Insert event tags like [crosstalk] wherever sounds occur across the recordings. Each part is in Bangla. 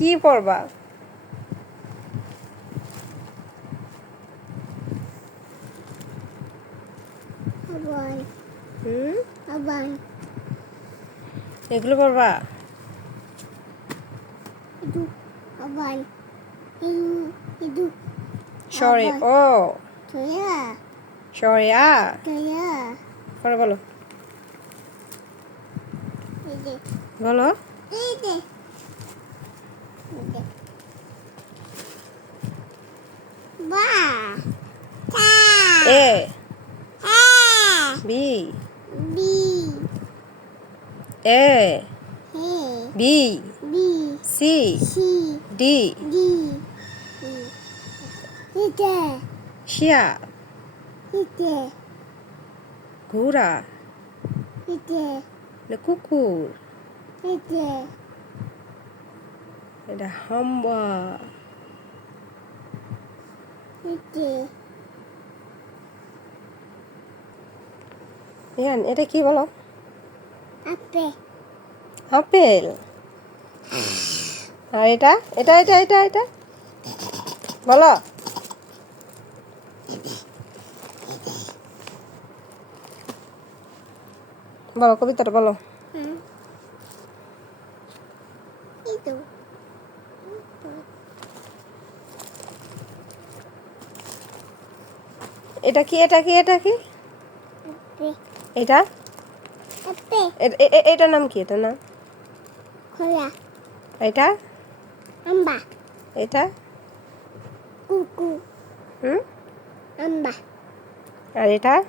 কি পড়বা এগুলো পড়বা সরি ও। সরি আ। পরে বলো। বলো। ইদে বা তা এ আ B B A hey B B C C D D ইদে শিয়াল ইদে ঘোড়া ইদে এটা হাম্বা। এটা। কি বলো? আপে আপেল? আর এটা? এটা এটা এটা এটা? বলো। বলো কবিতাটা বলো হুম ইদু এটা কি এটা কি এটা কি? এটা? আপে এ- এ- এ- এটার নাম কি এটার নাম? খোলা। এটা? আম্বা। এটা? কুকু। হুম? আম্বা। আর এটা?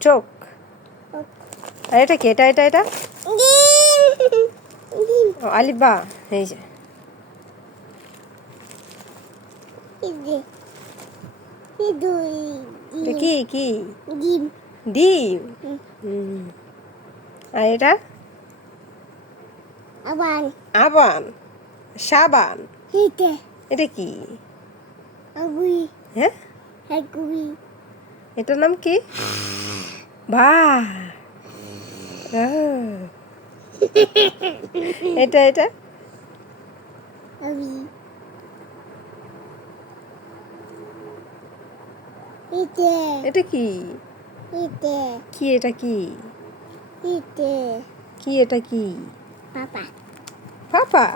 চোখ। আর এটা কি এটা এটা এটা? আলিবা। এই যে। কি কি? ডিম। ডিম? আর এটা? আবার আবান সাবান। হিতে এটা কি? আগুই। হ্যাঁ? আগুই। এটার নাম কি? বা। [laughs] এটা এটা? আবি হিতে এটা কি? হিতে কি এটা কি? হিতে কি এটা কি? পাপা। পাপা?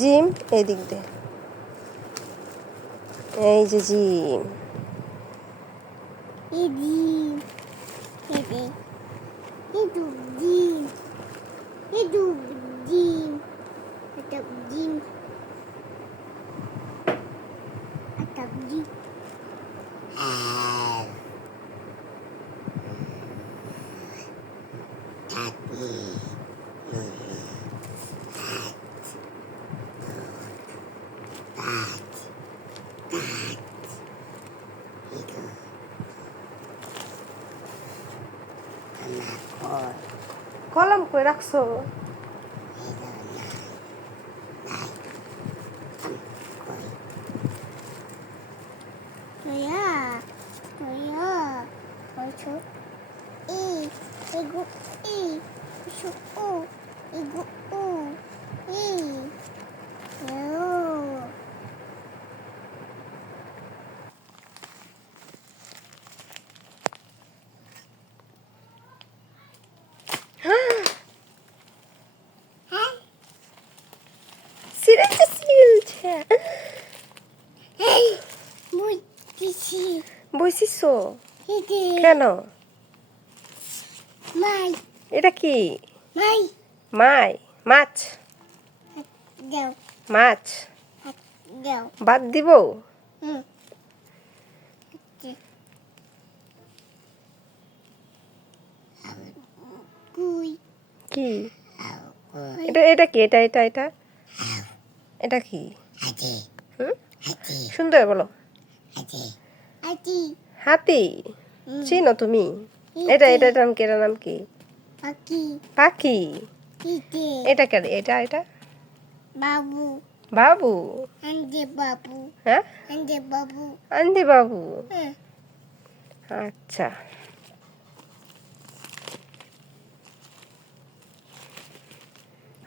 জিম এই দিক দিয়ে। এই যে জিম এই ডিম এদে এদু ডিম এদু ডিম এটা ডিম এটা ডিম কলম কই রাখছো Toya, toya, ocho, e, ego, e, Hede, কেন? এটা কি? মাই মাছ। মাছ। বাদ দিব. কি? এটা এটা কি? এটা এটা এটা? এটা কি? সুন্দর বলো। হাতি। চিনো তুমি? এটা এটা নাম কি? নাম কি? পাখি। পাখি। এটা কেন? এটা এটা? বাবু। বাবু? আন্দে বাবু। হ্যাঁ? আন্দে বাবু। আন্দি বাবু? হ্যাঁ। আচ্ছা।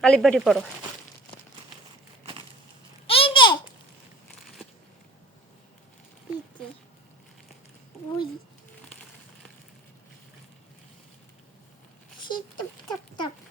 আলিফবাটি পড়ো। いておい。しっとたぷたぷ